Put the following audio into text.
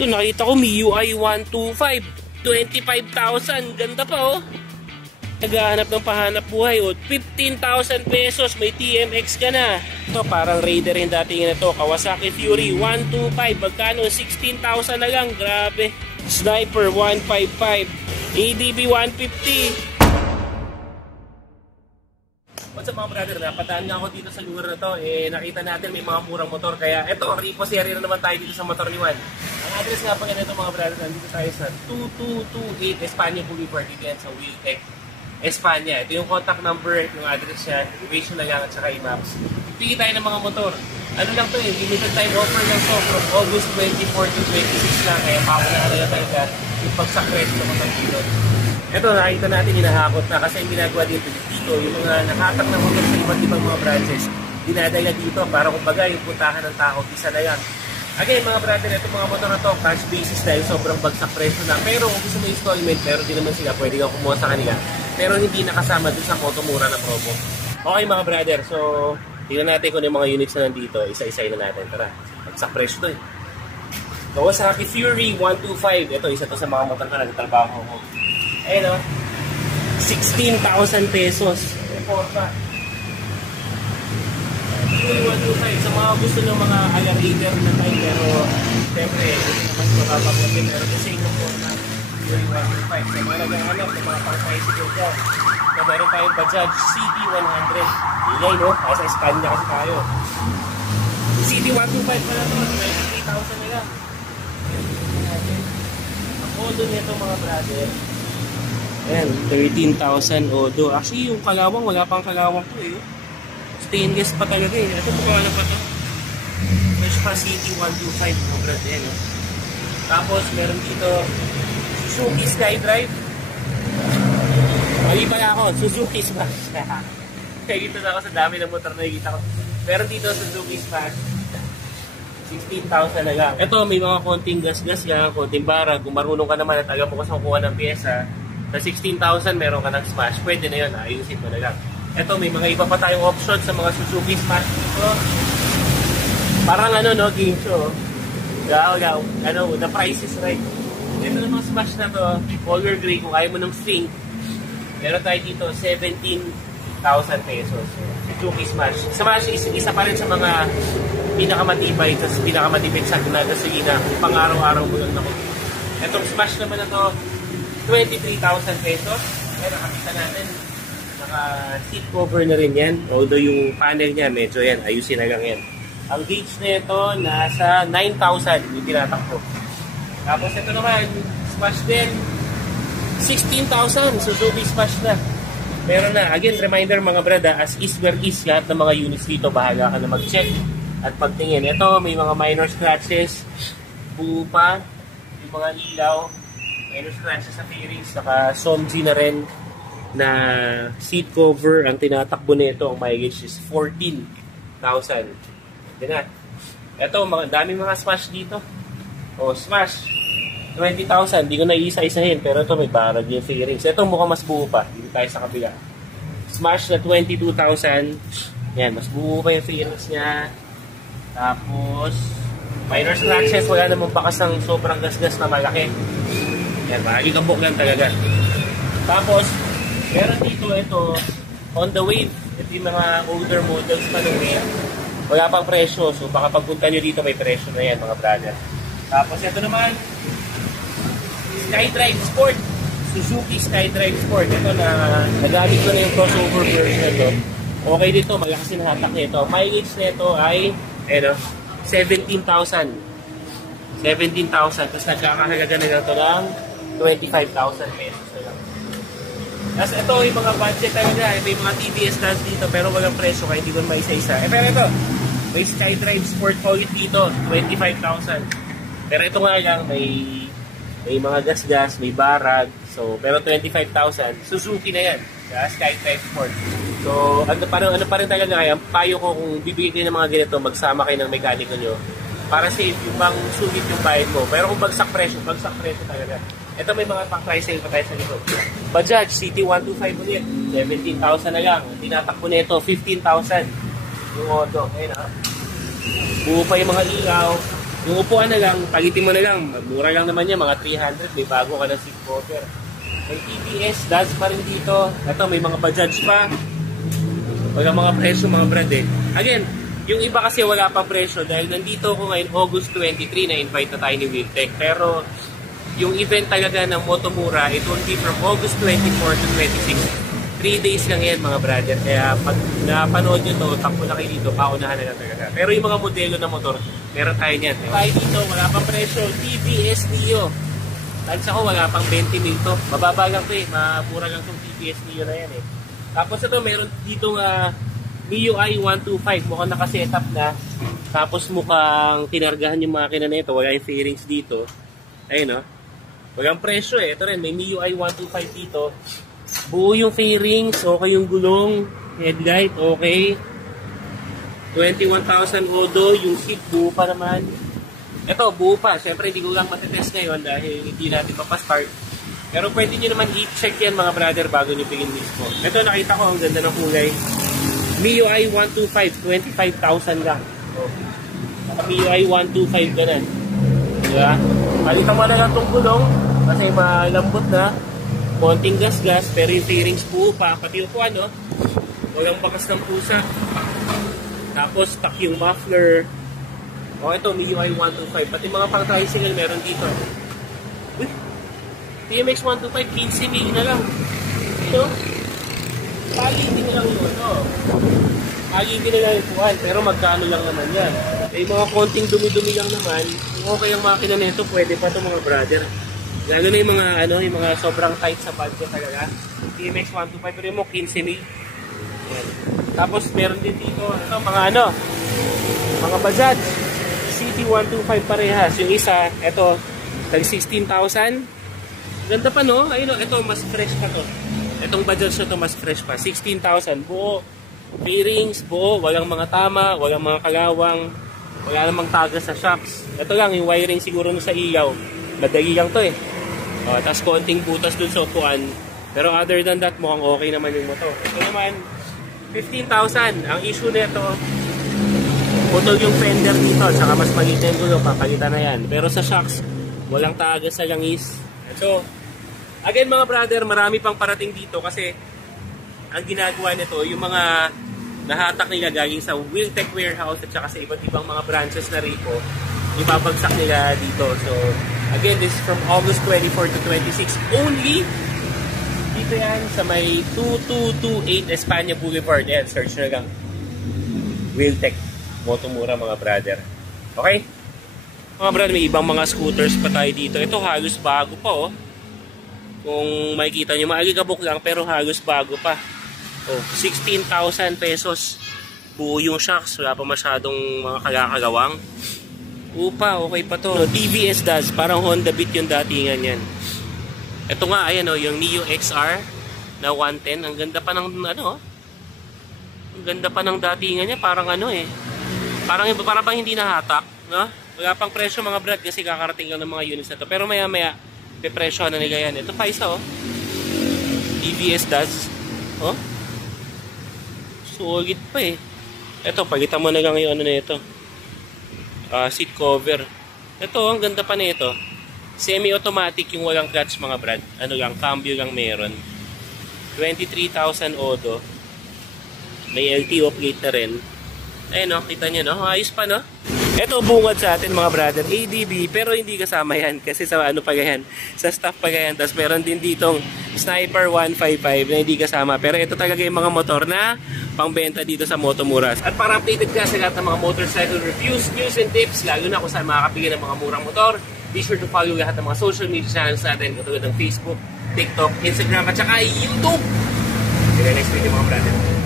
Ito, nakita ko MIUI 125. 25,000. Ganda pa, oh. Naghahanap ng pahanap buhay, oh. 15,000 pesos. May TMX ka na. Ito, parang Raider yung dating ito. Kawasaki Fury 125. Magkano? 16,000 na lang. Grabe. Sniper 155. ADB 150. What's up mga brother? Napataan nga ako dito sa lugar na to. Nakita natin may mga murang motor. Kaya eto, Ripo series na naman tayo dito sa motor ni Juan. Ang address nga pa ganito mga brother, nandito tayo sa 2228 Espanya Boulevard. Dito yan sa Wheeltech Espanya. Ito yung contact number, yung address niya, duration na lang at saka i-maps. Pili tayo ng mga motor. Ano lang to limited time offer lang to from August 24 to 26 lang. Kaya pauna na tayo ka yung pagsakres ng motor dito. Ito, nakita natin hinahakot na kasi yung ginagawa dito yung mga nakatak na motor sa iba't ibang mga branches, dinadala dito para kumbaga yung puntahan ng tao, isa na yan. Again mga brother, itong mga motor na to, cash basis dahil sobrang bagsak presyo na. Pero kung gusto mo installment, pero di naman sila, pwede kang kumuha sa kanila. Pero hindi nakasama dun sa Motomura na promo. Okay mga brother, so tingnan natin kung yung mga units na nandito, isa-isay na natin. Tara, bagsak presyo to Kawasaki Fury 125. Ito, isa to sa mga motor na nagtatrabaho ko. Ayun o. 16,000 pesos. Reporta. 125. Sa mga gusto ng mga agar-eater na tayo, pero siyempre, hindi naman mapapapunti. Pero kasi yung reporta, yung 125. Sa mga naghahanap, sa mga pang-tricycle dyan. So, meron tayong Bajaj CT100. Ilay, no? Nasa Espanya kasi tayo. CT125 pala to. 23,000 na lang. Ang kodo nito mga brother. Ayan, 13,000 odo. Actually, yung kalawang, wala pang kalawang to Stainless pa talaga Ito po na pa to. Fresh pa CT125 mga brad Tapos, meron dito Suzuki Skydrive. Mali pala ako, Suzuki Smash. Kaya dito na ako sa dami ng motor na nakikita ko. Meron dito Suzuki Smash. 16,000 na lang. Ito, may mga konting gas-gas lang, konting bara. Kung marunong ka naman at alam mo kasi kukuha ng pyesa, sa 16,000 meron ka ng Smash, pwede na yun, ayusin mo na lang. Ito, may mga iba pa tayong option sa mga Suzuki Smash dito. Parang game show. The price is right. Ito na mga Smash na to, color gray, kung ayaw mo ng string, meron tayo dito, 17,000 pesos. Suzuki Smash. Smash, isa pa rin sa mga pinakamatibay, tapos pinakamatibay sa gasolina, pang araw-araw mo lang ako. Itong Smash naman na to, 23,000 pesos. Kaya nakakita natin, naka-seat cover na rin yan. Although yung panel niya, medyo yan, ayusin na lang yan. Ang gauge na ito, nasa 9,000 yung tinatakbo. Tapos ito naman, Smash din, 16,000, Suzuki Smash na. Meron na. Again, reminder mga brada, as is where is, lahat ng mga units dito, bahala ka na mag-check at pagtingin. Ito, may mga minor scratches, buo pa, yung mga ilaw, minor scratches sa fairings, saka Somji na rin na seat cover. Ang tinatakbo nito, ang mileage is 14,000. Yan na. Ito, daming mga Smash dito. O, Smash, 20,000. Hindi ko na iisa-isahin, pero ito may barag yung fairings. Ito mukhang mas buo pa. Dito tayo sa kabila. Smash na 22,000. Yan, mas buo pa yung fairings niya. Tapos, minor scratches. Wala namang bakas ng sobrang gas-gas na malaki. Yan, malikabok lang talaga. Tapos, meron dito ito, on the wave. Ito yung mga older models pa ng wave. Wala pang presyo. So, baka pagpunta nyo dito, may presyo na yan, mga brother. Tapos, ito naman, Skydrive Sport. Suzuki Skydrive Sport. Ito na, nagamit ko na yung crossover version nito. Okay dito, malakas yung hatak nito. Mileage nito ay, 17,000. 17,000. Tapos nagkakahalaga na ito ng 25,000 pesos na lang. Tapos ito yung mga budget talaga. Ito yung mga TBS stands dito pero walang presyo kaya hindi ko na isa-isa. Pero ito, may Skydrive Sport ulit dito, 25,000. Pero ito nga lang, may mga gas-gas, may barag. So, pero 25,000, Suzuki na yan. Skydrive Sport. So, ano pa rin talaga kaya, payo ko kung bibigyan kayo ng mga ganito, magsama kayo ng mekaniko nyo. Para safe, yung bang sulit yung bayad mo. Pero kung bagsak presyo talaga. Ito may mga pang-tricycle pa tayo sa likod. Bajaj CT125 ulit, 17,000 na lang. Tinatakbo nito, 15,000. Yung auto, ayun ha. Buo pa yung mga ilaw. Yung upuan na lang, pagitin mo na lang, mura lang naman yan, mga 300, may bago ka ng seat cover. May TVS, Dodge pa rin dito. Ito, may mga Bajaj pa. Wala mga presyo, mga brand eh. Again, yung iba kasi wala pa presyo dahil nandito ako ngayon August 23, na-invite na tayo ni Wheeltech. Pero yung event talaga ng Motomura, it will be from August 24 to 26. 3 days lang yan mga brother. Kaya pag napanood nyo to, takbo na kayo dito, paunahan na lang talaga. Pero yung mga modelo na motor, meron tayo niyan. Tayo dito, wala pang presyo, TVS Neo. Tansa ko, wala pang 20 mil to. Mababa lang to eh, mapura lang tong TVS Neo na yan eh. Tapos ito, meron dito nga MIUI 125, mukhang nakasetup na. Tapos mukhang tinargahan yung makina na ito, wala yung fairings dito. Ayun no, walang presyo eh. Ito rin, may MIUI 125 dito. Buo yung fairings, okay yung gulong, headlight, okay. 21,000 odo, yung seat buo pa naman. Ito, buo pa. Siyempre, hindi ko lang matitest ngayon dahil hindi natin papastart. Pero pwede nyo naman i-check yan mga brother bago nyo pingin mismo. Ito, nakita ko, ang ganda ng kulay. MIUI 125, 25,000 lang. So, MIUI 125 ganun. Diba? Palitan mo na lang itong gulong kasi malambot na. Konting gas-gas, pero yung fairings buo pa. Pati upuan, no? Walang bakas ng pusa. Tapos, tak yung muffler. O, ito, MIUI 125. Pati mga pang-tricycle meron dito. Uy! TMX 125, 15 mil na lang. Ito? Palitin na lang yun, no? Palitin na lang yung upuan, pero magkano lang naman yan. May mga konting dumi-dumi lang naman. Kung okay ang makina nito, pwede pa ito mga brother. Lalo na yung mga, yung mga sobrang tight sa budget talaga. TMX 125, pero yung mo 15 mil. Tapos meron din dito, mga Bajaj. CT125 parehas. Yung isa, ito, tag 16,000. Ganda pa no? Ayun, ito, mas fresh pa to. Itong Bajaj na to, mas fresh pa. 16,000. Buo. Bearings, buo. Walang mga tama, walang mga kalawang. Wala namang tagas sa shocks. Ito lang, yung wiring siguro sa ilaw. Madali lang to eh. Tapos konting butas dun sa upuan. Pero other than that, mukhang okay naman yung motor. Ito naman, 15,000. Ang issue nito, putol yung fender dito. Saka mas maliit yung gulo, papalitan na yan. Pero sa shocks, walang tagas sa langis. So, again mga brother, marami pang parating dito kasi ang ginagawa nito, yung mga nahatak nila galing sa Wheeltech warehouse at saka sa iba't ibang mga branches na Rico, ibabagsak nila dito. So, again, this is from August 24 to 26 only. Dito yan sa may 2228 Espana Boulevard. Yan, search na lang. Wheeltech Motomura mga brother. Okay? Mga brother, may ibang mga scooters pa tayo dito. Ito halos bago pa oh. Kung makikita nyo, maaligabok lang pero halos bago pa. Oh, 16,000 pesos. Buo yung shocks. Wala pa masyadong mga kagakagawang. Upa, okay pa to. TVS Dodge, parang Honda Beat yung datingan yan. Ito nga, ayan o, yung Neo XR na 110. Ang ganda pa ng, ang ganda pa ng datingan niya. Parang parang bang hindi nahatak, no? Wala pang presyo mga brad kasi kakarating lang ng mga units na to. Pero maya-maya, pepresyo na nila yan. Ito pa isa, oh. TVS Dodge. Oh. Solid pa eh. Ito, palitan mo na lang yung na ito. Seat cover. Ito, ang ganda pa na ito. Semi-automatic yung walang clutch mga brad. Cambio lang meron. 23,000 odo. May LTO plate na rin. Ayun o, kita nyo no? Ayos pa no? Ito bungad sa atin mga brother. ADB, pero hindi kasama yan. Kasi sa pa yan? Sa staff pa yan. Tapos meron din ditong Sniper 155 na hindi kasama. Pero ito talaga yung mga motor na pangbenta dito sa Motomura. At para updated ka sa lahat ng mga motorcycle reviews, news and tips, lalo na kung saan makakapili ng mga murang motor, be sure to follow lahat ng mga social media channels natin katulad ng Facebook, TikTok, Instagram at saka YouTube. See you next video mga brother.